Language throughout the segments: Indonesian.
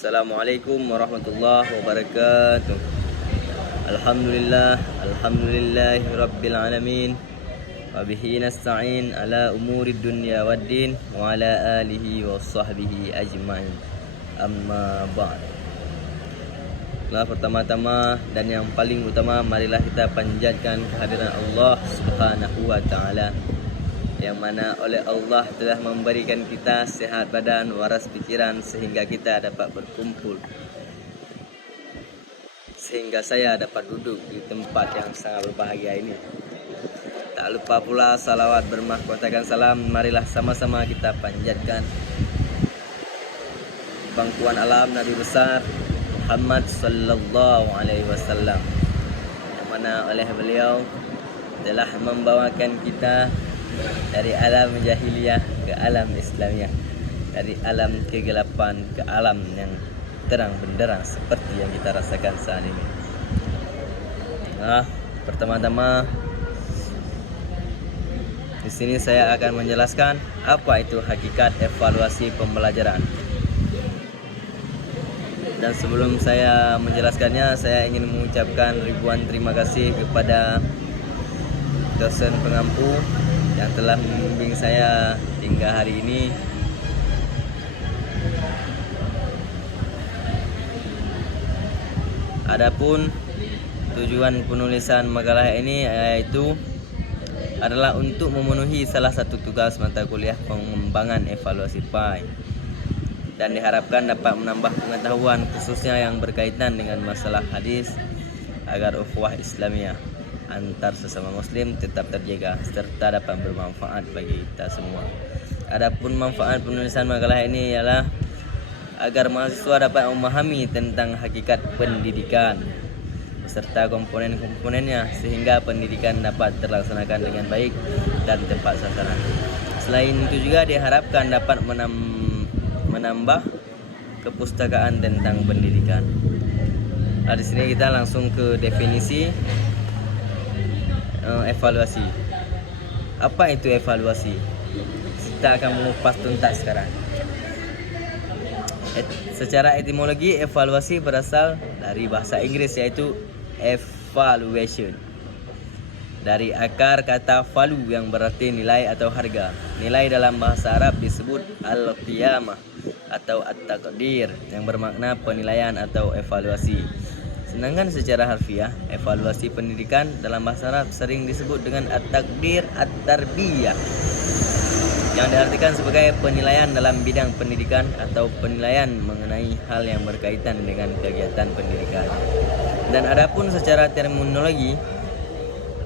Assalamualaikum warahmatullahi wabarakatuh. Alhamdulillahi rabbil alamin. Wa bihi nasta'in ala umurid dunya waddin wa ala alihi wa sahbihi ajma'in. Amma ba'd. Pertama-tama dan yang paling utama, marilah kita panjatkan kehadiran Allah Subhanahu wa taala, yang mana oleh Allah telah memberikan kita sehat badan, waras pikiran, sehingga kita dapat berkumpul, sehingga saya dapat duduk di tempat yang sangat berbahagia ini. Tak lupa pula salawat bermahkotakan salam, marilah sama-sama kita panjatkan pangkuan alam Nabi besar Muhammad sallallahu alaihi wasallam, yang mana oleh beliau telah membawakan kita dari alam jahiliyah ke alam Islamiyah, dari alam kegelapan ke alam yang terang benderang seperti yang kita rasakan saat ini. Pertama-tama di sini saya akan menjelaskan apa itu hakikat evaluasi pembelajaran. Dan sebelum saya menjelaskannya, saya ingin mengucapkan ribuan terima kasih kepada dosen pengampu yang telah membimbing saya hingga hari ini. Adapun tujuan penulisan makalah ini yaitu adalah untuk memenuhi salah satu tugas mata kuliah pengembangan evaluasi PAI, dan diharapkan dapat menambah pengetahuan khususnya yang berkaitan dengan masalah hadis agar ukhuwah Islamiyah antar sesama muslim tetap terjaga serta dapat bermanfaat bagi kita semua. Adapun manfaat penulisan makalah ini ialah agar mahasiswa dapat memahami tentang hakikat pendidikan beserta komponen-komponennya, sehingga pendidikan dapat terlaksanakan dengan baik dan tepat sasaran. Selain itu juga diharapkan dapat menambah kepustakaan tentang pendidikan. Di sini kita langsung ke definisi evaluasi. Apa itu evaluasi? Kita akan mengupas tuntas sekarang. Secara etimologi, evaluasi berasal dari bahasa Inggris, yaitu evaluation, dari akar kata valu yang berarti nilai atau harga. Nilai dalam bahasa Arab disebut al-qiyamah atau at-taqdir, yang bermakna penilaian atau evaluasi. Sedangkan secara harfiah, evaluasi pendidikan dalam bahasa Arab sering disebut dengan at-taqdir at-tarbiyah, yang diartikan sebagai penilaian dalam bidang pendidikan atau penilaian mengenai hal yang berkaitan dengan kegiatan pendidikan. Dan adapun secara terminologi,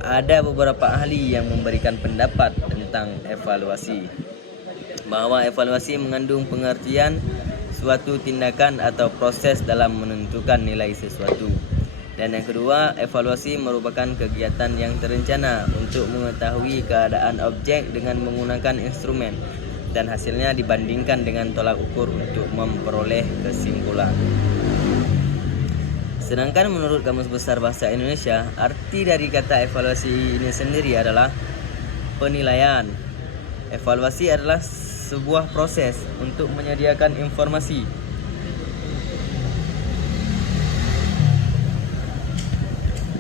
ada beberapa ahli yang memberikan pendapat tentang evaluasi, bahwa evaluasi mengandung pengertian suatu tindakan atau proses dalam menentukan nilai sesuatu. Dan yang kedua, evaluasi merupakan kegiatan yang terencana untuk mengetahui keadaan objek dengan menggunakan instrumen, dan hasilnya dibandingkan dengan tolak ukur untuk memperoleh kesimpulan. Sedangkan menurut Kamus Besar Bahasa Indonesia, arti dari kata evaluasi ini sendiri adalah penilaian. Evaluasi adalah sebuah proses untuk menyediakan informasi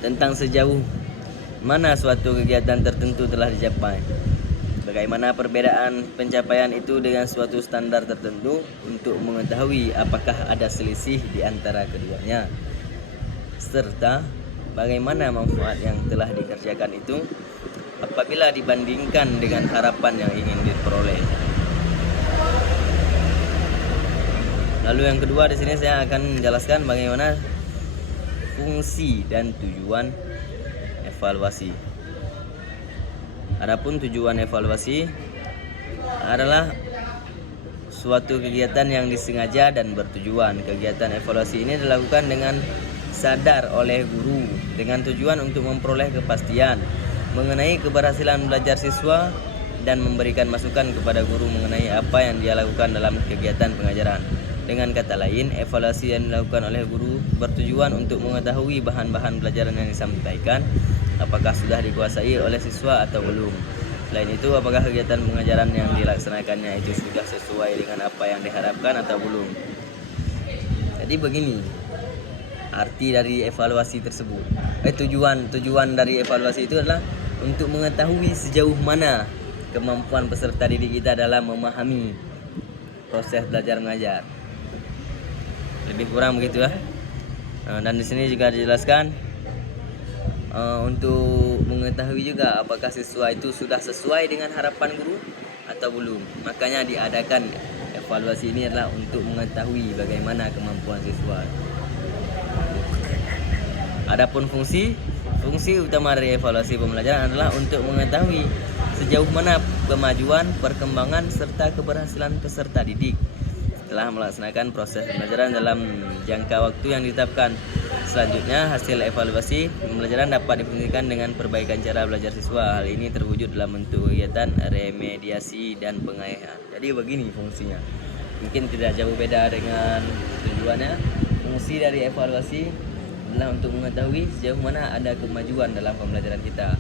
tentang sejauh mana suatu kegiatan tertentu telah dicapai, bagaimana perbedaan pencapaian itu dengan suatu standar tertentu, untuk mengetahui apakah ada selisih di antara keduanya, serta bagaimana manfaat yang telah dikerjakan itu apabila dibandingkan dengan harapan yang ingin diperoleh. Lalu yang kedua, di sini saya akan menjelaskan bagaimana fungsi dan tujuan evaluasi. Adapun tujuan evaluasi adalah suatu kegiatan yang disengaja dan bertujuan. Kegiatan evaluasi ini dilakukan dengan sadar oleh guru dengan tujuan untuk memperoleh kepastian mengenai keberhasilan belajar siswa dan memberikan masukan kepada guru mengenai apa yang dia lakukan dalam kegiatan pengajaran. Dengan kata lain, evaluasi yang dilakukan oleh guru bertujuan untuk mengetahui bahan-bahan pelajaran yang disampaikan, apakah sudah dikuasai oleh siswa atau belum. Selain itu, apakah kegiatan pengajaran yang dilaksanakannya itu sudah sesuai dengan apa yang diharapkan atau belum. Jadi begini arti dari evaluasi tersebut. Tujuan dari evaluasi itu adalah untuk mengetahui sejauh mana kemampuan peserta didik kita dalam memahami proses belajar mengajar. Lebih kurang begitu ya. Dan di sini juga dijelaskan untuk mengetahui juga apakah siswa itu sudah sesuai dengan harapan guru atau belum. Makanya diadakan evaluasi ini adalah untuk mengetahui bagaimana kemampuan siswa. Adapun fungsi utama dari evaluasi pembelajaran adalah untuk mengetahui sejauh mana kemajuan, perkembangan, serta keberhasilan peserta didik setelah melaksanakan proses pembelajaran dalam jangka waktu yang ditetapkan. Selanjutnya, hasil evaluasi pembelajaran dapat difungsikan dengan perbaikan cara belajar siswa. Hal ini terwujud dalam bentuk kegiatan remediasi dan pengayaan. Jadi begini fungsinya. Mungkin tidak jauh beda dengan tujuannya. Fungsi dari evaluasi adalah untuk mengetahui sejauh mana ada kemajuan dalam pembelajaran kita.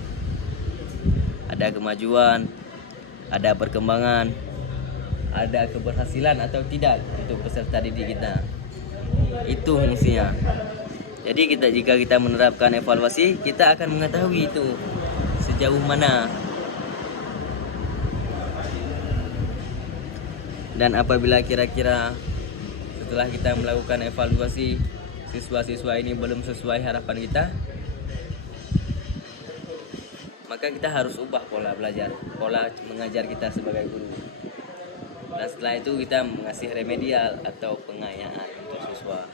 Ada kemajuan, ada perkembangan, ada keberhasilan atau tidak untuk peserta didik kita. Itu fungsinya. Jadi jika kita menerapkan evaluasi, kita akan mengetahui itu sejauh mana. Dan apabila kira-kira setelah kita melakukan evaluasi siswa-siswa ini belum sesuai harapan kita, maka kita harus ubah pola belajar, pola mengajar kita sebagai guru. Dan setelah itu kita mengasih remedial atau pengayaan untuk siswa.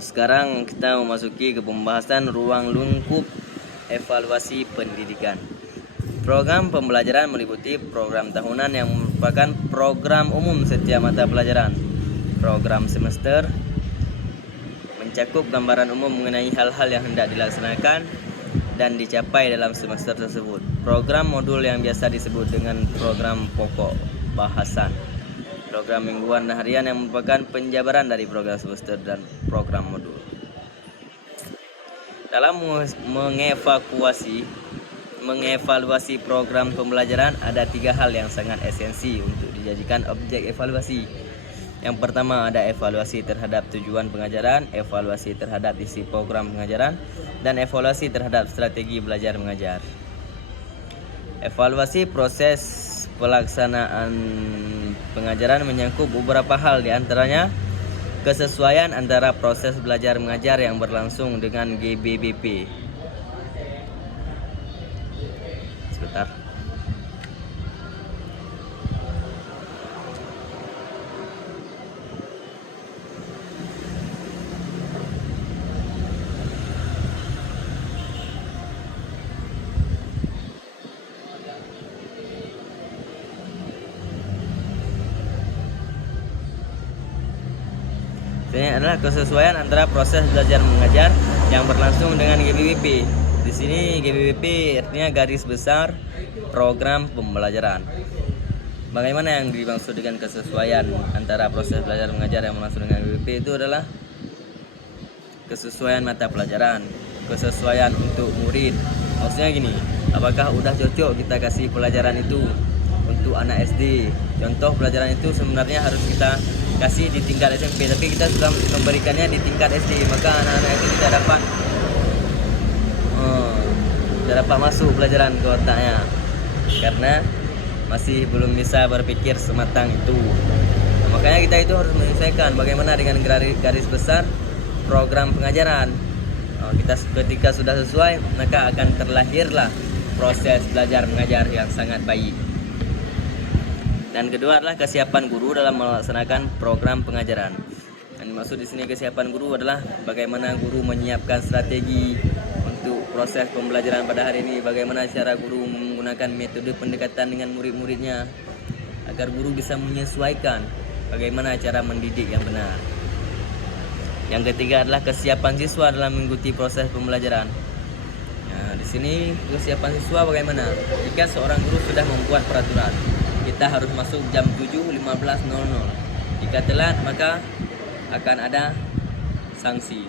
Sekarang kita memasuki ke pembahasan ruang lingkup evaluasi pendidikan. Program pembelajaran meliputi program tahunan yang merupakan program umum setiap mata pelajaran. Program semester mencakup gambaran umum mengenai hal-hal yang hendak dilaksanakan dan dicapai dalam semester tersebut. Program modul yang biasa disebut dengan program pokok bahasan. Program mingguan dan harian yang merupakan penjabaran dari program semester dan program modul. Dalam mengevaluasi program pembelajaran, ada 3 hal yang sangat esensi untuk dijadikan objek evaluasi. Yang pertama ada evaluasi terhadap tujuan pengajaran, evaluasi terhadap isi program pengajaran, dan evaluasi terhadap strategi belajar mengajar. Evaluasi proses pelaksanaan pengajaran menyangkut beberapa hal, diantaranya kesesuaian antara proses belajar mengajar yang berlangsung dengan GBBP. Sebentar. Ini adalah kesesuaian antara proses belajar mengajar yang berlangsung dengan GBBP. Di sini GBBP artinya garis besar program pembelajaran. Bagaimana yang dimaksud dengan kesesuaian antara proses belajar mengajar yang berlangsung dengan GBBP? Itu adalah kesesuaian mata pelajaran, kesesuaian untuk murid. Maksudnya gini, apakah udah cocok kita kasih pelajaran itu untuk anak SD? Contoh pelajaran itu sebenarnya harus kita kasih di tingkat SMP, tapi kita sudah memberikannya di tingkat SD, maka anak-anak itu tidak dapat masuk pelajaran ke otaknya karena masih belum bisa berpikir sematang itu. Makanya kita itu harus menyesuaikan bagaimana dengan garis besar program pengajaran. Ketika sudah sesuai, maka akan terlahirlah proses belajar mengajar yang sangat baik. Dan kedua adalah kesiapan guru dalam melaksanakan program pengajaran. Yang dimaksud di sini kesiapan guru adalah bagaimana guru menyiapkan strategi untuk proses pembelajaran pada hari ini, bagaimana cara guru menggunakan metode pendekatan dengan murid-muridnya agar guru bisa menyesuaikan bagaimana cara mendidik yang benar. Yang ketiga adalah kesiapan siswa dalam mengikuti proses pembelajaran. Nah, di sini kesiapan siswa bagaimana? Jika seorang guru sudah membuat peraturan, kita harus masuk jam 7.15.00. Jika telat, maka akan ada sanksi.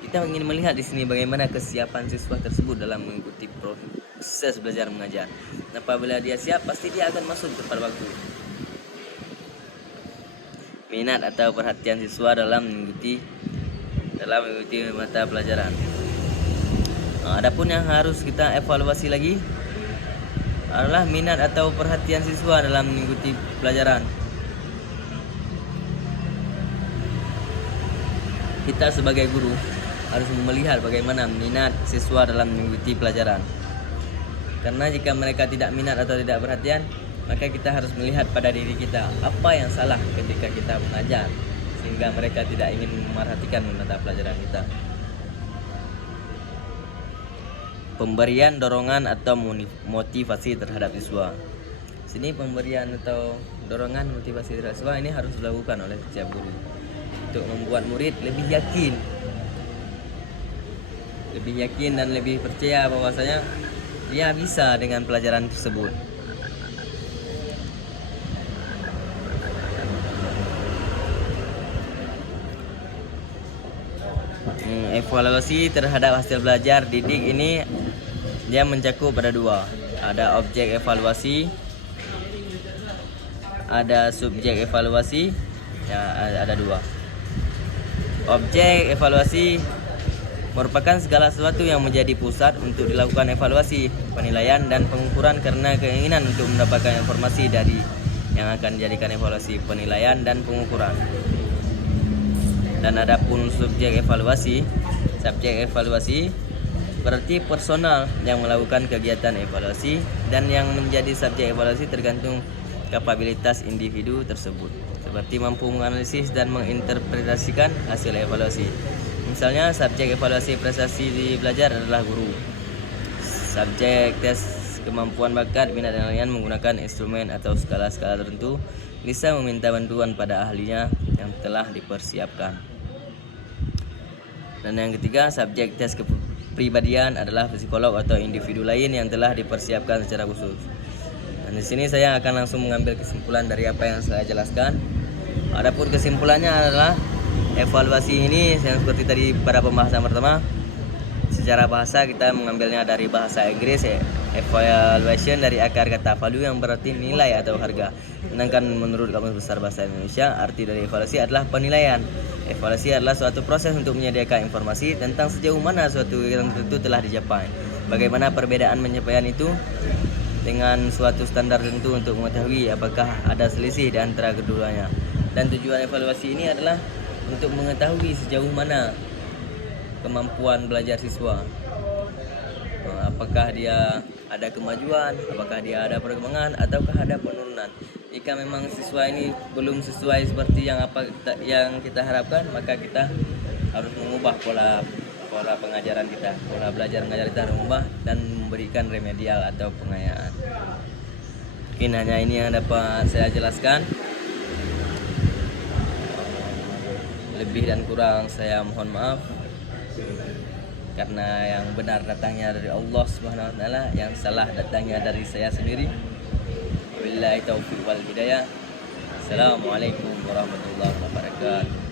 Kita ingin melihat di sini bagaimana kesiapan siswa tersebut dalam mengikuti proses belajar mengajar. Apabila dia siap, pasti dia akan masuk tepat waktu. minat atau perhatian siswa dalam mengikuti mata pelajaran. Adapun yang harus kita evaluasi lagi adalah minat atau perhatian siswa dalam mengikuti pelajaran. Kita sebagai guru harus melihat bagaimana minat siswa dalam mengikuti pelajaran. Karena jika mereka tidak minat atau tidak perhatian, maka kita harus melihat pada diri kita apa yang salah ketika kita mengajar sehingga mereka tidak ingin memperhatikan mata pelajaran kita. Pemberian dorongan atau motivasi terhadap siswa. Sini pemberian atau dorongan motivasi terhadap siswa ini harus dilakukan oleh setiap guru untuk membuat murid lebih yakin dan lebih percaya bahwasanya dia bisa dengan pelajaran tersebut. Evaluasi terhadap hasil belajar didik ini dia mencakup pada dua. Ada objek evaluasi, ada subjek evaluasi. Ya, ada dua. Objek evaluasi merupakan segala sesuatu yang menjadi pusat untuk dilakukan evaluasi, penilaian, dan pengukuran karena keinginan untuk mendapatkan informasi dari yang akan dijadikan evaluasi, penilaian, dan pengukuran. Dan adapun subjek evaluasi berarti personal yang melakukan kegiatan evaluasi, dan yang menjadi subjek evaluasi tergantung kapabilitas individu tersebut, seperti mampu menganalisis dan menginterpretasikan hasil evaluasi. Misalnya subjek evaluasi prestasi di belajar adalah guru. Subjek tes kemampuan bakat, minat, dan lain menggunakan instrumen atau skala-skala tertentu bisa meminta bantuan pada ahlinya yang telah dipersiapkan. Dan yang ketiga, subjek tes kepribadian adalah psikolog atau individu lain yang telah dipersiapkan secara khusus. Dan di sini saya akan langsung mengambil kesimpulan dari apa yang saya jelaskan. Adapun kesimpulannya adalah evaluasi ini yang seperti tadi pada pembahasan pertama, secara bahasa kita mengambilnya dari bahasa Inggris, evaluation dari akar kata value yang berarti nilai atau harga. Sedangkan menurut Kamus Besar Bahasa Indonesia, arti dari evaluasi adalah penilaian. Evaluasi adalah suatu proses untuk menyediakan informasi tentang sejauh mana suatu kegiatan tertentu telah dicapai. Bagaimana perbedaan pencapaian itu dengan suatu standar tertentu untuk mengetahui apakah ada selisih di antara keduanya. Dan tujuan evaluasi ini adalah untuk mengetahui sejauh mana kemampuan belajar siswa. Apakah dia ada kemajuan, apakah dia ada perkembangan, ataukah ada penurunan. Jika memang siswa ini belum sesuai seperti yang kita harapkan, maka kita harus mengubah pola pengajaran kita, pola belajar mengajar kita harus mengubah dan memberikan remedial atau pengayaan. Mungkin hanya ini yang dapat saya jelaskan. Lebih dan kurang saya mohon maaf, karena yang benar datangnya dari Allah Subhanahu wa taala, yang salah datangnya dari saya sendiri. Wabillahi taufiq wal hidayah. Assalamualaikum warahmatullahi wabarakatuh.